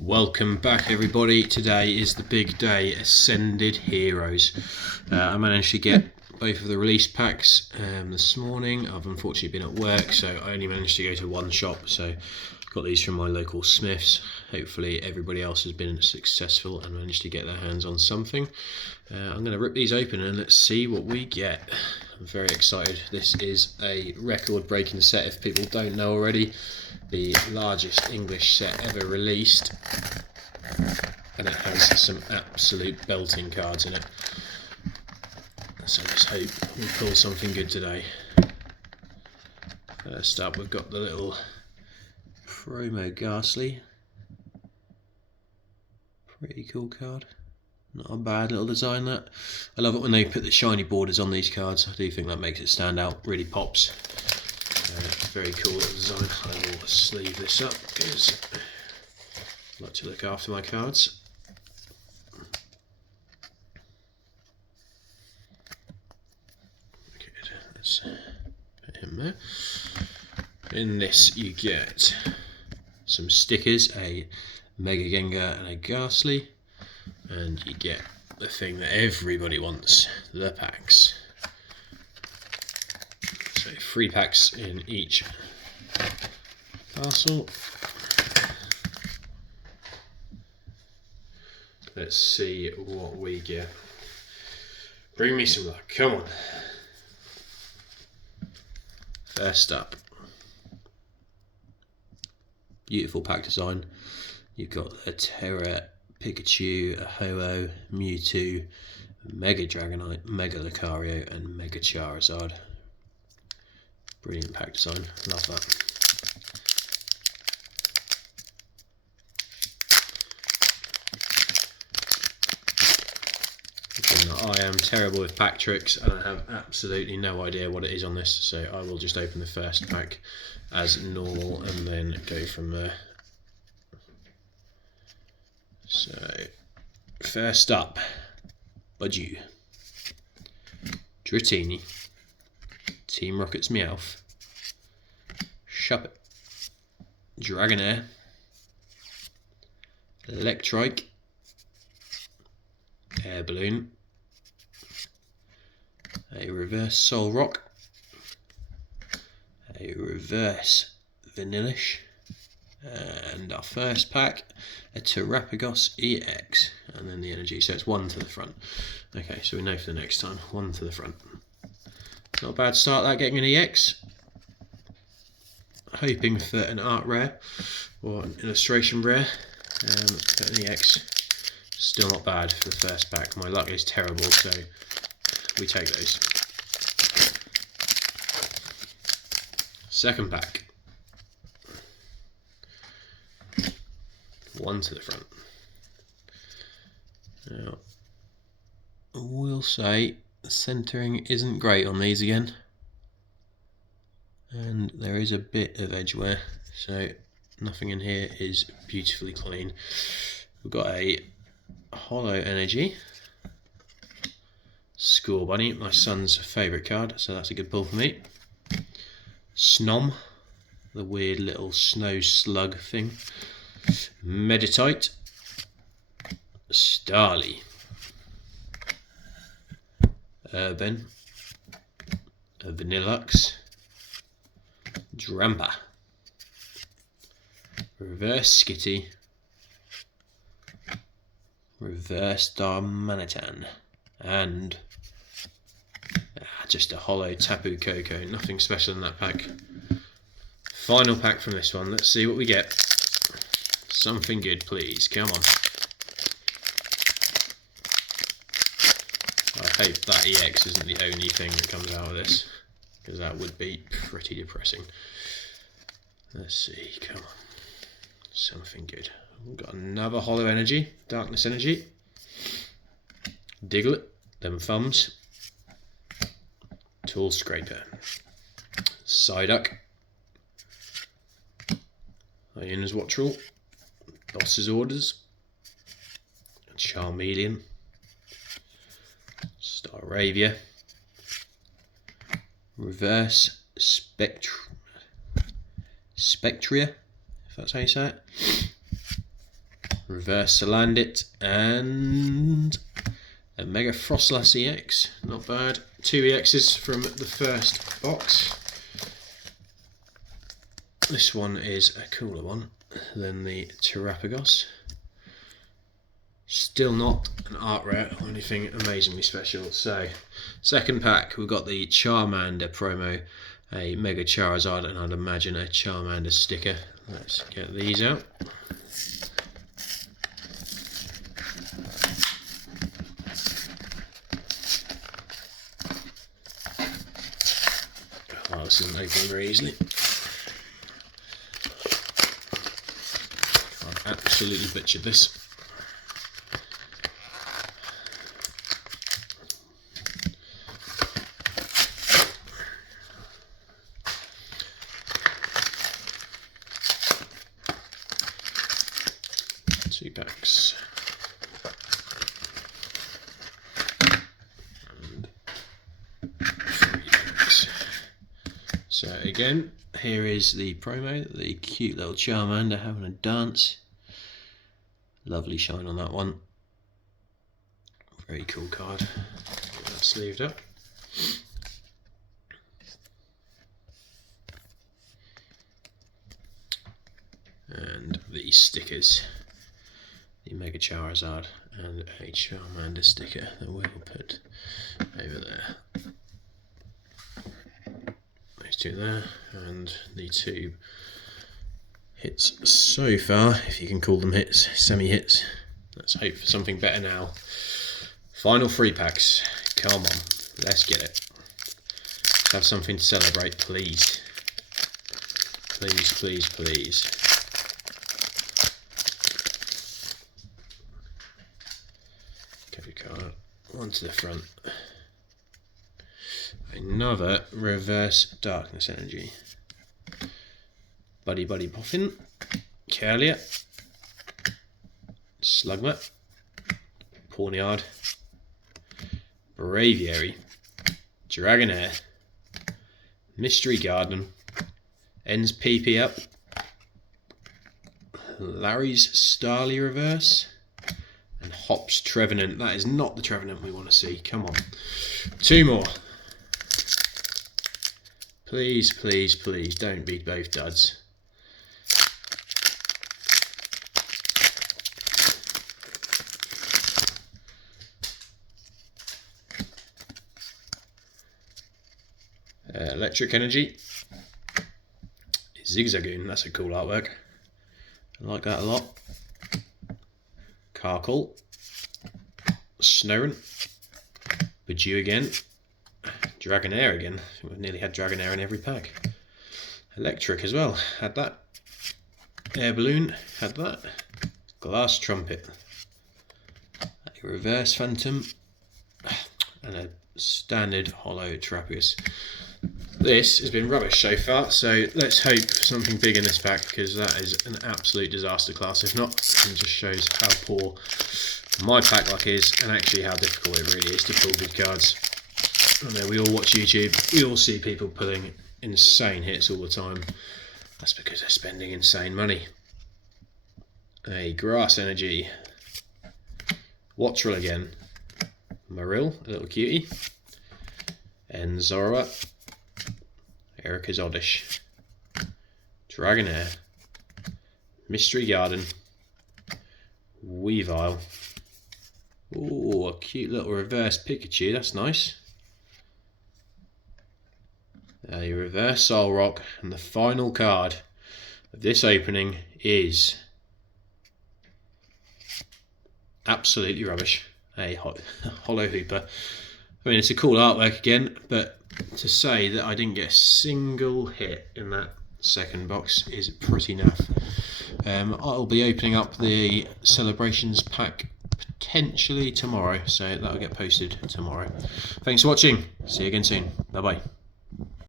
Welcome back, everybody. Today is the big day, Ascended Heroes. I managed to get both of the release packs this morning. I've unfortunately been at work, so I only managed to go to one shop, so got these from my local Smiths. Hopefully everybody else has been successful and managed to get their hands on something. I'm going to rip these open and let's see what we get. I'm very excited. This is a record-breaking set, if people don't know already. The largest English set ever released, and it has some absolute belting cards in it. So let's hope we pull something good today. First up, we've got the little Promo Ghastly. Pretty cool card. Not a bad little design, that. I love it when they put the shiny borders on these cards. I do think that makes it stand out, really pops. Very cool little design. I will sleeve this up because I like to look after my cards. Good, let's put him there. In this you get some stickers, a Mega Gengar and a Ghastly, and you get the thing that everybody wants, the packs. So 3 packs in each parcel. Let's see what we get. Bring me some luck, come on. First up, beautiful pack design. You've got a Terra, Pikachu, a Ho-Oh, Mewtwo, Mega Dragonite, Mega Lucario and Mega Charizard. Brilliant pack design, love that. I am terrible with pack tricks and I have absolutely no idea what it is on this, so I will just open the first pack as normal and then go from there. So, first up, Budgie, Dratini, Team Rocket's Meowth, Shuppet, Dragonair, Electrike, Air Balloon, a reverse Solrock, a reverse Vanillish, and our first pack, a Terrapagos EX, and then the energy, so it's 1 to the front. Okay, so we know for the next time, 1 to the front. Not a bad start that, getting an EX. Hoping for an art rare, or an illustration rare, but an EX. Still not bad for the first pack. My luck is terrible, so we take those. Second pack. 1 to the front. Now, I will say the centering isn't great on these again. And there is a bit of edge wear, so nothing in here is beautifully clean. We've got a Holo Energy, Scorbunny, my son's favourite card, so that's a good pull for me. Snom, the weird little snow slug thing. Meditite, Starly, Urban, a Vanillux, Drampa, Reverse Skitty, Reverse Darmanitan, and just a Holo Tapu Koko. Nothing special in that pack. Final pack from this one. Let's see what we get. Something good, please. Come on. I hope that EX isn't the only thing that comes out of this, because that would be pretty depressing. Let's see. Come on. Something good. We've got another Holo Energy, Darkness Energy, Diglett, them thumbs, Tool Scraper, Psyduck, Hyena's Wattrel, Boss's Orders, Charmeleon, Staravia, Reverse Spectria, if that's how you say it, reverse Salandit, and a Mega Froslass EX. Not bad. 2 EXs from the first box. This one is a cooler one than the Terapagos. Still not an art rare or anything amazingly special. So, second pack, we've got the Charmander promo, a Mega Charizard, and I'd imagine a Charmander sticker. Let's get these out. Oh, this isn't opening very easily. I've absolutely butchered this. Two packs. And 3 packs. So again, here is the promo, the cute little Charmander having a dance. Lovely shine on that one. Very cool card. Get that sleeved up. And the stickers. The Mega Charizard and a Charmander sticker that we'll put over there. Those two there, and the 2 hits so far, if you can call them hits, semi-hits. Let's hope for something better now. Final 3 packs. Come on, let's get it. Let's have something to celebrate, please. Please, please, please. Card, one to the front. Another reverse darkness energy. Buddy Boffin, Kirlia, Slugma, Pawniard, Braviary, Dragonair, Mystery Garden, Ends PP up, Larry's Starly reverse, and Hops Trevenant. That is not the Trevenant we want to see. Come on. 2 more. Please, please, please don't be both duds. Electric Energy. Zigzagoon. That's a cool artwork. I like that a lot. Carkle, Snorunt, Bidgew again, Dragonair again. We've nearly had Dragonair in every pack. Electric as well, had that. Air Balloon, had that. Glass Trumpet, a reverse Phantom, and a standard holo Terapagos. This has been rubbish so far, so let's hope for something big in this pack, because that is an absolute disaster class. If not, it just shows how poor my pack luck is, and actually how difficult it really is to pull good cards. I know we all watch YouTube, we all see people pulling insane hits all the time. That's because they're spending insane money. A Grass Energy, Wattrel again, Marill, a little cutie, and Zorua, Erika's Oddish, Dragonair, Mystery Garden, Weavile. Ooh, a cute little reverse Pikachu, that's nice. A reverse Solrock, and the final card of this opening is absolutely rubbish. A Holo Hooper. I mean, it's a cool artwork again, but to say that I didn't get a single hit in that second box is pretty naff. I'll be opening up the Celebrations pack potentially tomorrow, so that'll get posted tomorrow. Thanks for watching. See you again soon. Bye bye.